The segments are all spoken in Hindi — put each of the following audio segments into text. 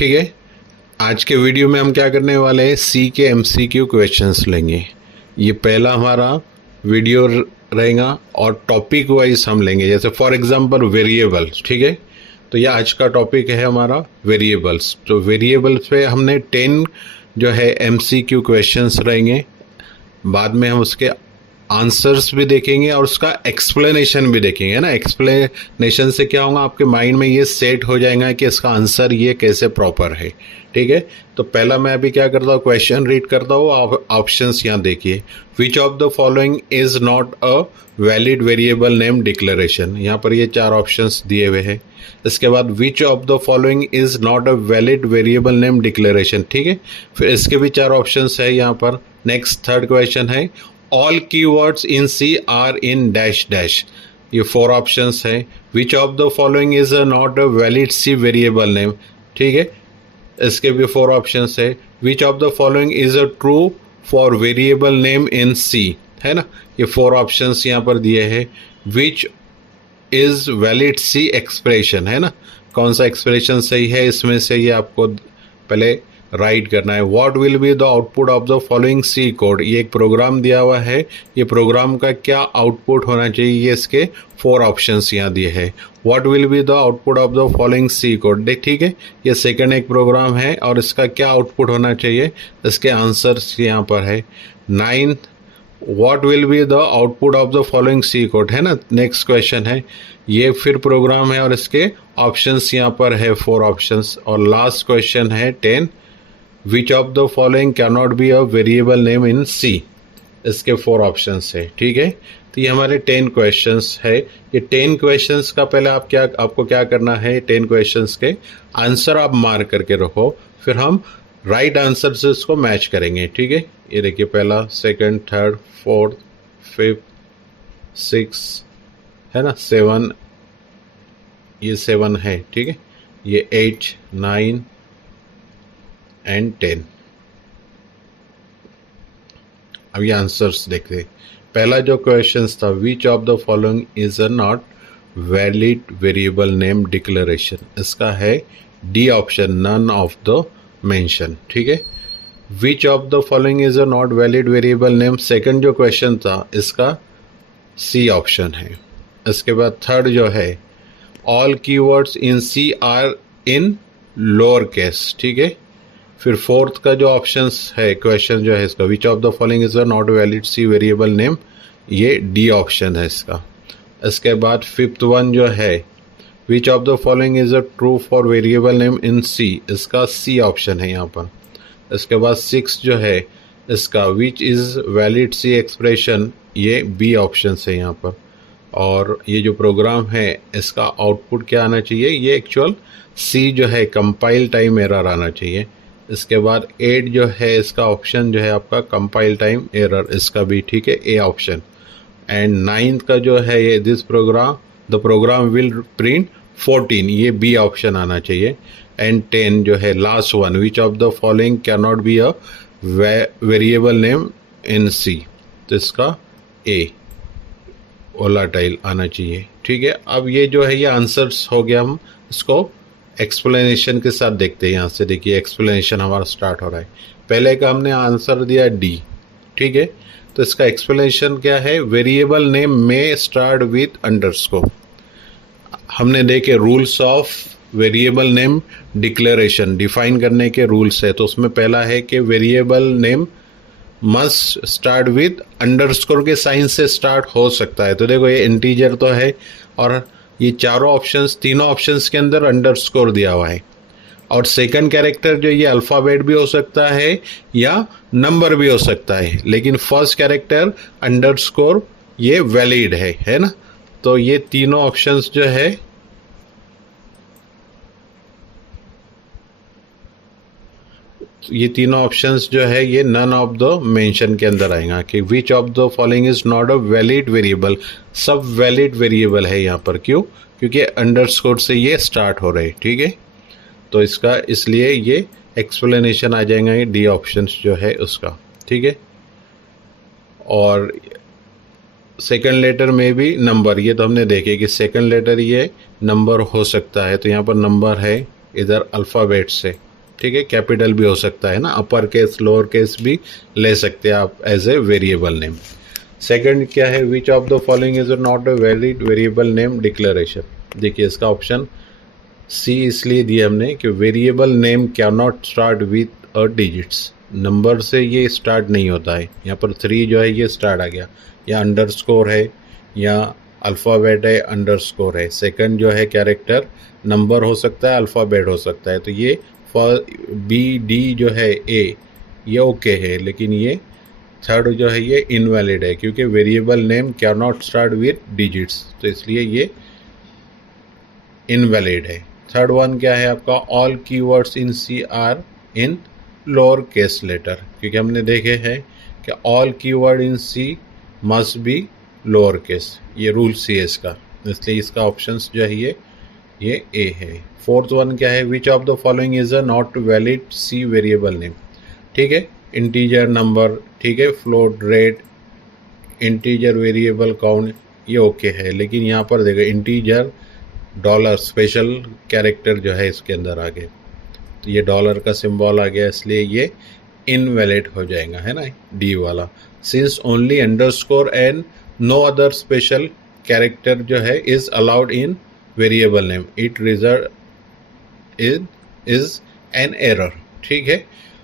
ठीक है। आज के वीडियो में हम क्या करने वाले हैं, सी के एमसीक्यू क्वेश्चंस लेंगे। ये पहला हमारा वीडियो रहेगा और टॉपिक वाइज हम लेंगे, जैसे फॉर एग्जांपल वेरिएबल्स। ठीक है, तो ये आज का टॉपिक है हमारा वेरिएबल्स। तो वेरिएबल्स पे हमने 10 जो है एमसीक्यू क्वेश्चंस रहेंगे। बाद में हम उसके आंसर्स भी देखेंगे और उसका एक्सप्लेनेशन भी देखेंगे, है ना। एक्सप्लेनेशन से क्या होगा, आपके माइंड में ये सेट हो जाएगा कि इसका आंसर ये कैसे प्रॉपर है। ठीक है, तो पहला मैं अभी क्या करता हूँ, क्वेश्चन रीड करता हूँ। ऑप्शंस यहाँ देखिए, विच of the following is not a valid variable name declaration. यहाँ पर ये 4 ऑप्शंस दिए हुए हैं। इसके बाद विच of the following is not a valid variable name declaration. ठीक है, फिर इसके भी 4 ऑप्शंस है यहाँ पर। नेक्स्ट थर्ड क्वेश्चन है, all keywords in C are in dash dash. ये 4 ऑप्शंस है। Which of the following is not a valid C variable name. ठीक है, इसके भी 4 ऑप्शंस है। Which of the following is a true for variable name in C, है ना। ये 4 ऑप्शंस यहाँ पर दिए हैं। Which is valid C expression, है ना, कौन सा एक्सप्रेशन सही है इसमें से, ये आपको पहले राइट करना है। What will be the output of the following C code. ये एक प्रोग्राम दिया हुआ है, ये प्रोग्राम का क्या आउटपुट होना चाहिए, ये इसके 4 ऑप्शंस यहाँ दिए हैं। What will be the output of the following C code. ठीक है, ये सेकंड एक प्रोग्राम है और इसका क्या आउटपुट होना चाहिए, इसके आंसर्स यहाँ पर है। 9, what will be the output of the following C code, है ना, नेक्स्ट क्वेश्चन है। ये फिर प्रोग्राम है और इसके ऑप्शंस यहाँ पर है 4 ऑप्शंस। और लास्ट क्वेश्चन है 10, which of the following can not be a variable name in C. इसके 4 ऑप्शंस है। ठीक है, तो ये हमारे 10 क्वेश्चंस है। ये 10 क्वेश्चंस का पहले आपको क्या करना है, 10 क्वेश्चंस के आंसर आप मार्क करके रखो, फिर हम राइट आंसर से इसको मैच करेंगे। ठीक है, ये देखिए, पहला, सेकंड, थर्ड, फोर्थ, फिफ्थ, 6, है ना, 7, ये 7 है। ठीक है, ये 8, 9 एंड 10। अब ये आंसर्स देखते हैं। पहला जो क्वेश्चन था, which of the following is a not valid variable name declaration. इसका है D option, none of the mention. ठीक है, which of the following is a not valid variable name, second जो क्वेश्चन था इसका सी ऑप्शन है। इसके बाद थर्ड जो है, all keywords in C are in lower case. ठीक है, फिर फोर्थ का जो ऑप्शंस है, क्वेश्चन जो है इसका, which of the following is a not valid C variable name, ये डी ऑप्शन है इसका। इसके बाद फिफ्थ वन जो है, which of the following is a true for variable name in C, इसका सी ऑप्शन है यहाँ पर। इसके बाद 6 जो है इसका, which is valid C expression, ये बी ऑप्शन है यहाँ पर। और ये जो प्रोग्राम है इसका आउटपुट क्या आना चाहिए, ये एक्चुअल सी जो है कंपाइल टाइम एरर आना चाहिए। इसके बाद 8 जो है इसका ऑप्शन जो है आपका कंपाइल टाइम एरर, इसका भी ठीक है, ए ऑप्शन। एंड 9th का जो है ये this program, the program will print 14, ये बी ऑप्शन आना चाहिए। एंड 10 जो है last one, which of the following can not be a variable name in C, तो इसका ए वोलाटाइल आना चाहिए। ठीक है, अब ये जो है ये आंसर्स हो गया। हम इसको एक्सप्लेनेशन के साथ देखते हैं। यहाँ से देखिए, एक्सप्लेनेशन हमारा स्टार्ट हो रहा है। पहले का हमने आंसर दिया डी। ठीक है, तो इसका एक्सप्लेनेशन क्या है, वेरिएबल नेम में स्टार्ट विथ अंडरस्कोर। हमने देखे rules of variable name declaration, define करने के रूल्स है। तो उसमें पहला है कि variable name must start with underscore के साइन से स्टार्ट हो सकता है। तो देखो, ये इंटीजर तो है और ये चारों ऑप्शंस, तीनों ऑप्शंस के अंदर अंडरस्कोर दिया हुआ है। और सेकंड कैरेक्टर जो ये अल्फ़ाबेट भी हो सकता है या नंबर भी हो सकता है, लेकिन फर्स्ट कैरेक्टर अंडरस्कोर ये वैलिड है ना। तो ये तीनों ऑप्शंस जो है, ये तीनों ऑप्शंस जो है ये नन ऑफ द मेंशन के अंदर आएगा कि विच of the following is not a valid variable. सब वैलिड वेरिएबल है यहाँ पर, क्यों, क्योंकि अंडरस्कोर से ये स्टार्ट हो रहे हैं। ठीक है, तो इसका इसलिए ये एक्सप्लेनेशन आ जाएगा ये डी ऑप्शंस जो है उसका। ठीक है, और सेकंड लेटर में भी नंबर, ये तो हमने देखे कि सेकंड लेटर ये नंबर हो सकता है, तो यहाँ पर नंबर है इधर अल्फ़ाबेट से। ठीक है, कैपिटल भी हो सकता है ना, अपर केस लोअर केस भी ले सकते हैं आप as a variable name. Second क्या है, which of the following is not a valid variable name declaration. देखिए इसका ऑप्शन सी इसलिए दिया हमने कि variable name can not start with a digits, नंबर से ये स्टार्ट नहीं होता है। यहाँ पर 3 जो है ये स्टार्ट आ गया, या अंडरस्कोर है या अल्फ़ाबेट है अंडरस्कोर है। सेकंड जो है कैरेक्टर नंबर हो सकता है अल्फ़ाबेट हो सकता है। तो ये फॉर बी डी जो है ए ये ओके है, लेकिन ये थर्ड जो है ये इनवैलिड है क्योंकि variable name can not start with digits, तो इसलिए ये इनवैलिड है। थर्ड वन क्या है आपका, all keywords in C are in lower case letter, क्योंकि हमने देखे हैं कि all keyword in C must be lower case, ये रूल सी है इसका, इसलिए इसका ऑप्शंस जो है ये ए है। फोर्थ वन क्या है, which of the following is a not valid C variable name. ठीक है, इंटीजर नंबर, ठीक है, float rate, integer variable count, ये ओके है, लेकिन यहाँ पर देखो इंटीजर डॉलर स्पेशल कैरेक्टर जो है इसके अंदर आ गए, तो ये डॉलर का सिंबल आ गया, इसलिए ये इनवैलिड हो जाएगा, है ना, डी वाला। Since only underscore and no other special character जो है is allowed in variable name, it result is an error. ठीक है,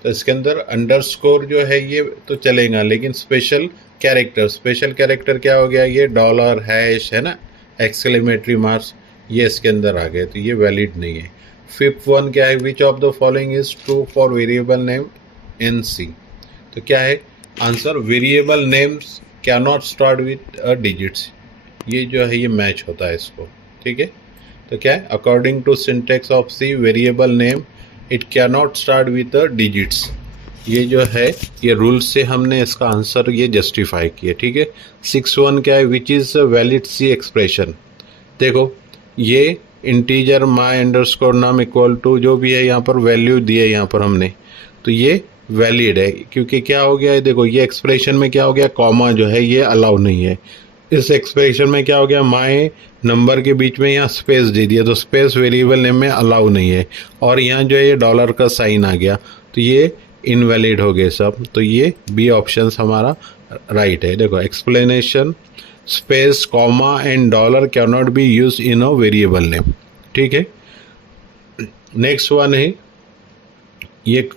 तो इसके अंदर अंडरस्कोर जो है ये तो चलेगा, लेकिन स्पेशल कैरेक्टर क्या हो गया, ये डॉलर हैश है ना, एक्सक्लेमेटरी मार्क्स, ये इसके अंदर आ गए, तो ये वैलिड नहीं है। फिफ्थ वन क्या है, which of the following is true for variable name in C. तो क्या है answer, variable names can not start with a digits, ये जो है ये मैच होता है इसको। ठीक है, तो क्या है, according to syntax of C variable name it can not start with a digits, ये जो है ये रूल से हमने इसका आंसर ये जस्टिफाई किया। ठीक है, 6 क्या है, which is valid C expression. देखो ये इंटीजर माई अंडरस्कोर नाम इक्वल टू जो भी है यहाँ पर वैल्यू दी है यहाँ पर हमने, तो ये वैलिड है क्योंकि क्या हो गया है, देखो ये एक्सप्रेशन में क्या हो गया, कॉमा जो है ये अलाउ नहीं है। इस एक्सप्रेशन में क्या हो गया, माई नंबर के बीच में यहाँ स्पेस दे दिया, तो स्पेस वेरिएबल नेम में अलाउ नहीं है, और यहाँ जो है ये डॉलर का साइन आ गया, तो ये इनवैलिड हो गए सब, तो ये बी ऑप्शन हमारा राइट है। देखो explanation space comma and dollar can not B use in a variable name. ठीक है, नेक्स्ट वन है, ये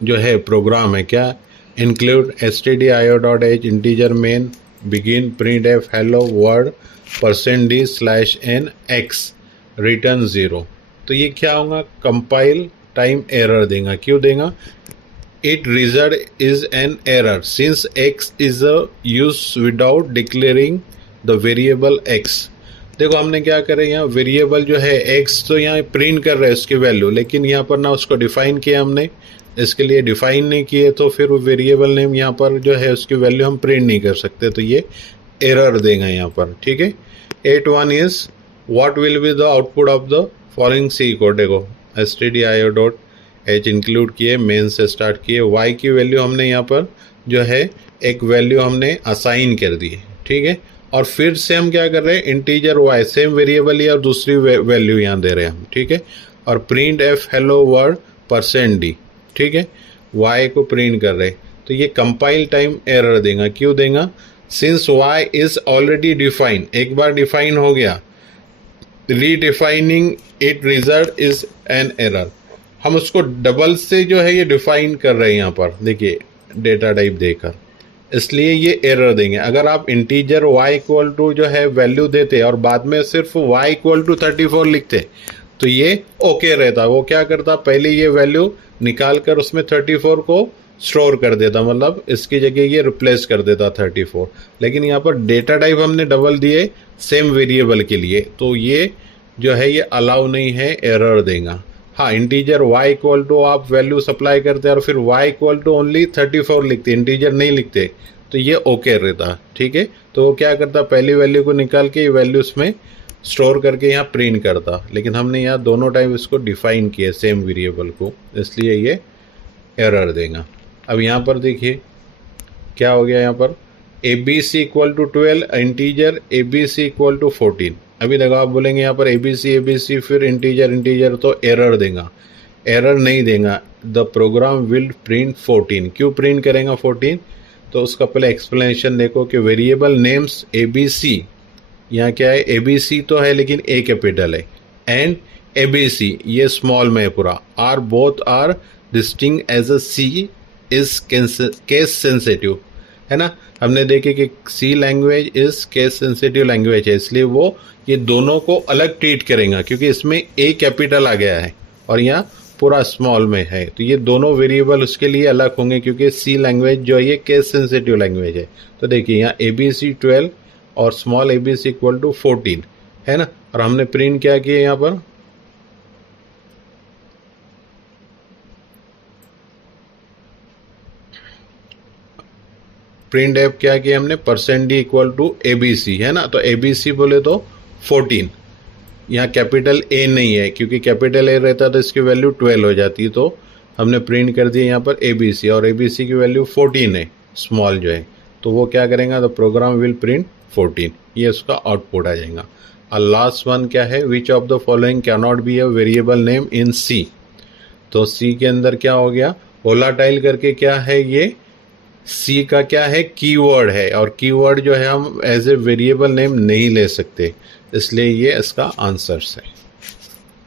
जो है प्रोग्राम है क्या, include stdio.h integer main begin print F hello word %d/n x return 0। तो ये क्या होगा, कंपाइल टाइम एरर देगा, क्यों देगा, it result is an error since x is a use without declaring the variable x। देखो हमने क्या करे, यहाँ वेरिएबल जो है x तो यहाँ प्रिंट कर रहे हैं उसकी वैल्यू, लेकिन यहाँ पर ना उसको डिफाइन किया हमने, इसके लिए डिफाइन नहीं किए, तो फिर वो वेरिएबल नेम यहाँ पर जो है उसकी वैल्यू हम प्रिंट नहीं कर सकते, तो ये एरर देगा यहाँ पर। ठीक है, 8 is what will be the output of the following C code. देखो stdio.h इंक्लूड किए, मेन से स्टार्ट किए, y की वैल्यू हमने यहाँ पर जो है एक वैल्यू हमने असाइन कर दी है। ठीक है, और फिर से हम क्या कर रहे हैं, इंटीजर y सेम वेरिएबल ही और दूसरी वैल्यू यहाँ दे रहे हैं हम। ठीक है, और print F hello word %d, ठीक है, y को प्रिंट कर रहे, तो ये कंपाइल टाइम एरर देगा, क्यों देगा, since y is already define, एक बार डिफाइन हो गया, redefining it result is an error, हम उसको डबल से जो है ये डिफाइन कर रहे हैं यहाँ पर, देखिए डेटा टाइप देकर, इसलिए ये एरर देंगे। अगर आप इंटीजर y इक्वल टू जो है वैल्यू देते और बाद में सिर्फ y इक्वल टू 34 लिखते तो ये ओके रहता, वो क्या करता, पहले ये वैल्यू निकाल कर उसमें 34 को स्टोर कर देता, मतलब इसकी जगह ये रिप्लेस कर देता 34, लेकिन यहाँ पर डेटा टाइप हमने डबल दिए सेम वेरिएबल के लिए, तो ये जो है ये अलाउ नहीं है, एरर देगा। हाँ, इंटीजर y इक्वल टू आप वैल्यू सप्लाई करते और फिर y इक्वल टू ओनली 34 लिखते, इंटीजर नहीं लिखते, तो ये ओके रहता। ठीक है, तो वो क्या करता, पहली वैल्यू को निकाल के वैल्यू उसमें स्टोर करके यहाँ प्रिंट करता, लेकिन हमने यहाँ दोनों टाइम इसको डिफाइन किया सेम वेरिएबल को, इसलिए ये एरर देगा। अब यहाँ पर देखिए क्या हो गया, यहाँ पर ABC equal to 12 integer, ABC equal to 14। अभी देखो आप बोलेंगे यहाँ पर ABC फिर इंटीजर तो एरर देगा, एरर नहीं देगा, द प्रोग्राम विल प्रिंट 14। क्यों प्रिंट करेगा 14? तो उसका पहले एक्सप्लेनेशन देखो कि वेरिएबल नेम्स ABC, यहाँ क्या है, ABC तो है लेकिन A कैपिटल है, एंड ABC ये स्मॉल में है पूरा, are both are distinct as a C is case sensitive, है ना। हमने देखे कि C language is case sensitive language है, इसलिए वो ये दोनों को अलग ट्रीट करेगा क्योंकि इसमें A कैपिटल आ गया है और यहाँ पूरा स्मॉल में है, तो ये दोनों वेरिएबल उसके लिए अलग होंगे क्योंकि C लैंग्वेज जो है ये केस सेंसिटिव लैंग्वेज है। तो देखिए यहाँ ABC 12 और स्मॉल ABC इक्वल टू 14, है ना। और हमने प्रिंट क्या किया यहाँ पर, प्रिंट एफ क्या किया हमने, %d इक्वल टू ABC, है ना। तो ABC बोले तो 14, यहाँ कैपिटल A नहीं है क्योंकि कैपिटल A रहता तो इसकी वैल्यू 12 हो जाती, तो हमने प्रिंट कर दिया यहाँ पर ABC, और ABC की वैल्यू 14 है स्मॉल जो है, तो वो क्या करेगा, तो प्रोग्राम विल प्रिंट 14, ये उसका आउटपुट आ जाएगा। और लास्ट वन क्या है, which of the following can not be a variable name in C। तो C के अंदर क्या हो गया, वोलाटाइल करके क्या है, ये C का क्या है, कीवर्ड है, और कीवर्ड जो है हम एज ए वेरिएबल नेम नहीं ले सकते, इसलिए ये इसका आंसर्स है।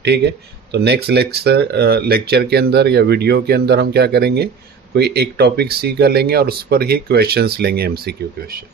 ठीक है, तो नेक्स्ट लेक्चर के अंदर या वीडियो के अंदर हम क्या करेंगे, कोई एक टॉपिक C का लेंगे और उस पर ही क्वेश्चंस लेंगे, MCQ क्वेश्चन।